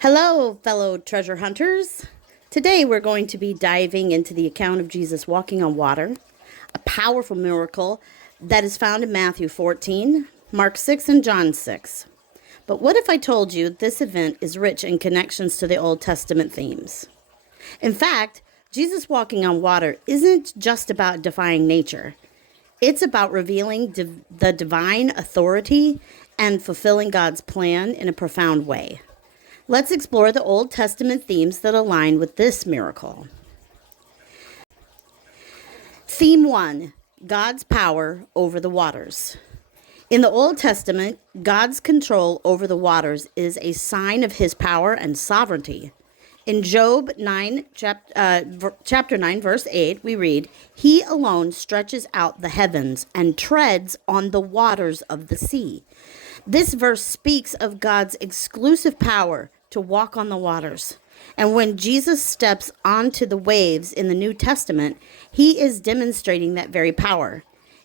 Hello, fellow treasure hunters. Today we're going to be diving into the account of Jesus walking on water, a powerful miracle that is found in Matthew 14, Mark 6, and John 6. But what if I told you this event is rich in connections to the Old Testament themes? In fact, Jesus walking on water isn't just about defying nature. It's about revealing the divine authority and fulfilling God's plan in a profound way. Let's explore the Old Testament themes that align with this miracle. Theme 1, God's power over the waters. In the Old Testament, God's control over the waters is a sign of his power and sovereignty. In Job 9, chapter 9, verse 8, we read, "He alone stretches out the heavens and treads on the waters of the sea." This verse speaks of God's exclusive power to walk on the waters. And when Jesus steps onto the waves in the New Testament, he is demonstrating that very power.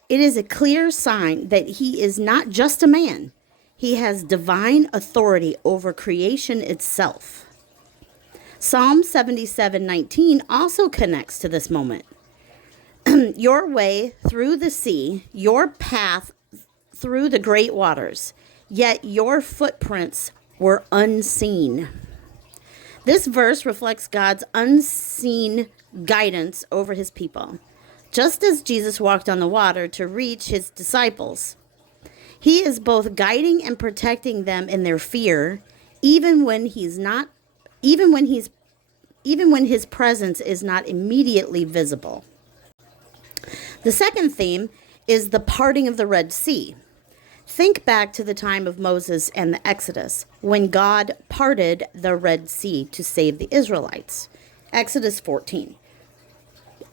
It is a clear sign that he is not just a man. He has divine authority over creation itself. Psalm 77:19 also connects to this moment. Your way through the sea, your path through the great waters, yet your footprints were unseen. This verse reflects God's unseen guidance over his people. Just as Jesus walked on the water to reach his disciples, he is both guiding and protecting them in their fear, even when his presence is not immediately visible. The second theme is the parting of the Red Sea. Think back to the time of Moses and the Exodus, when God parted the Red Sea to save the Israelites. Exodus 14.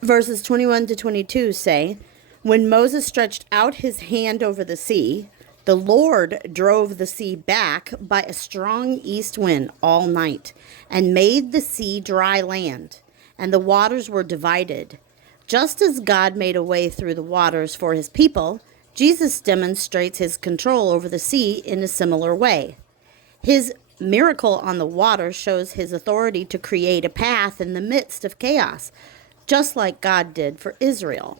Verses 21 to 22 say, "When Moses stretched out his hand over the sea, the Lord drove the sea back by a strong east wind all night, and made the sea dry land, and the waters were divided." Just as God made a way through the waters for his people, Jesus demonstrates his control over the sea in a similar way. His miracle on the water shows his authority to create a path in the midst of chaos, just like God did for Israel.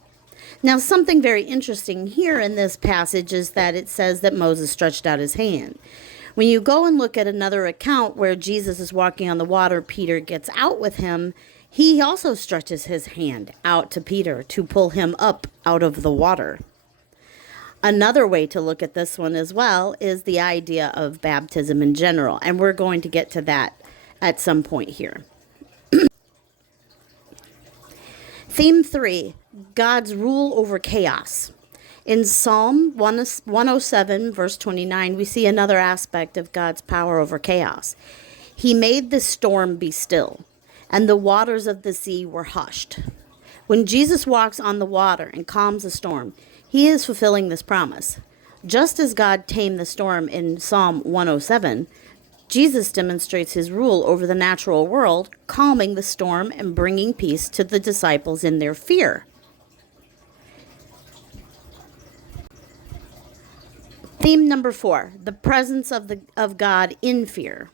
Now, something very interesting here in this passage is that it says that Moses stretched out his hand. When you go and look at another account where Jesus is walking on the water, Peter gets out with him, he also stretches his hand out to Peter to pull him up out of the water. Another way to look at this one as well is the idea of baptism in general, and we're going to get to that at some point here. Theme 3, God's rule over chaos. In Psalm 107, verse 29, we see another aspect of God's power over chaos. He made the storm be still, and the waters of the sea were hushed. When Jesus walks on the water and calms the storm, he is fulfilling this promise. Just as God tamed the storm in Psalm 107, Jesus demonstrates his rule over the natural world, calming the storm and bringing peace to the disciples in their fear. Theme number 4, the presence of God in fear.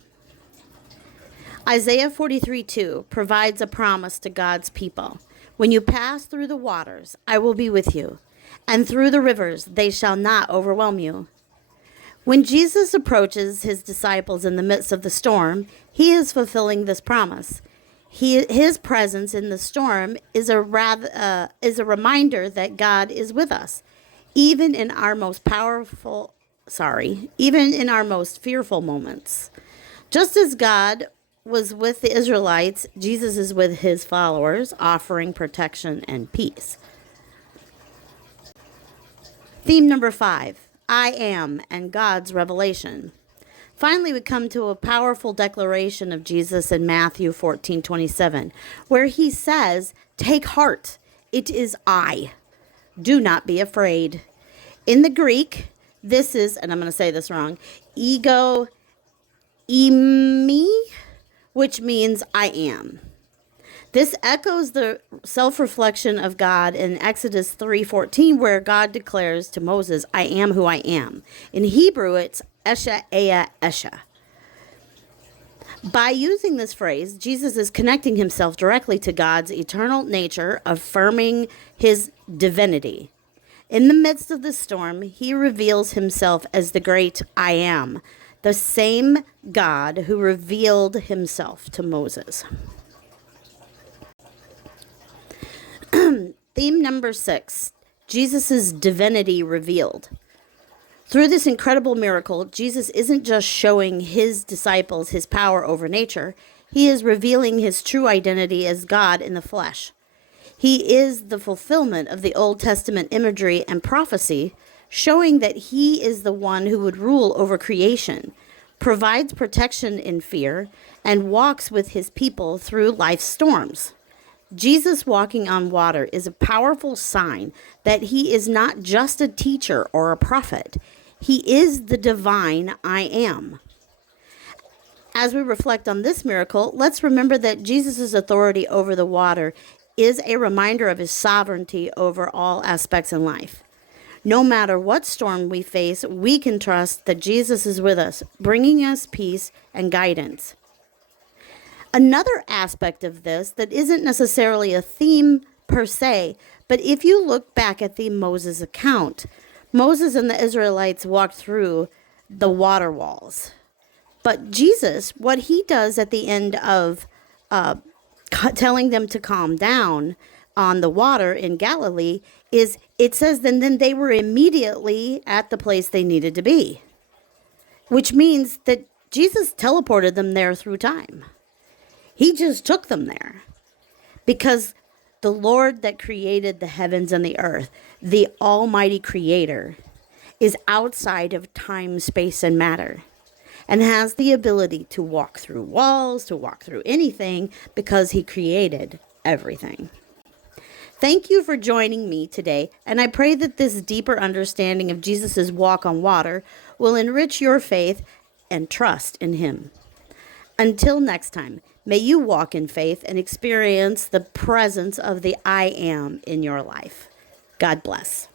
Isaiah 43:2 provides a promise to God's people. "When you pass through the waters, I will be with you, and through the rivers, they shall not overwhelm you." When Jesus approaches his disciples in the midst of the storm, he is fulfilling this promise. His presence in the storm is a reminder that God is with us, even in our most fearful moments. Just as God was with the Israelites, Jesus is with his followers, offering protection and peace. Theme number 5, I am and God's revelation. Finally, we come to a powerful declaration of Jesus in Matthew 14:27, where he says, "Take heart, it is I. Do not be afraid." In the Greek, this is, and I'm going to say this wrong, ego eimi, which means I am. This echoes the self-reflection of God in Exodus 3:14, where God declares to Moses, "I am who I am." In Hebrew, it's Esha Ea Esha. By using this phrase, Jesus is connecting himself directly to God's eternal nature, affirming his divinity. In the midst of the storm, he reveals himself as the great I am, the same God who revealed himself to Moses. Theme number 6, Jesus' divinity revealed. Through this incredible miracle, Jesus isn't just showing his disciples his power over nature, he is revealing his true identity as God in the flesh. He is the fulfillment of the Old Testament imagery and prophecy, showing that he is the one who would rule over creation, provides protection in fear, and walks with his people through life's storms. Jesus walking on water is a powerful sign that he is not just a teacher or a prophet. He is the divine I am. As we reflect on this miracle, let's remember that Jesus' authority over the water is a reminder of his sovereignty over all aspects in life. No matter what storm we face, we can trust that Jesus is with us, bringing us peace and guidance. Another aspect of this that isn't necessarily a theme per se, but if you look back at the Moses account, Moses and the Israelites walked through the water walls. But Jesus, what he does at the end of telling them to calm down on the water in Galilee is, it says, then they were immediately at the place they needed to be, which means that Jesus teleported them there through time. He just took them there because the Lord that created the heavens and the earth, the Almighty Creator, is outside of time, space, and matter and has the ability to walk through walls, to walk through anything because he created everything. Thank you for joining me today, and I pray that this deeper understanding of Jesus' walk on water will enrich your faith and trust in him. Until next time, may you walk in faith and experience the presence of the I am in your life. God bless.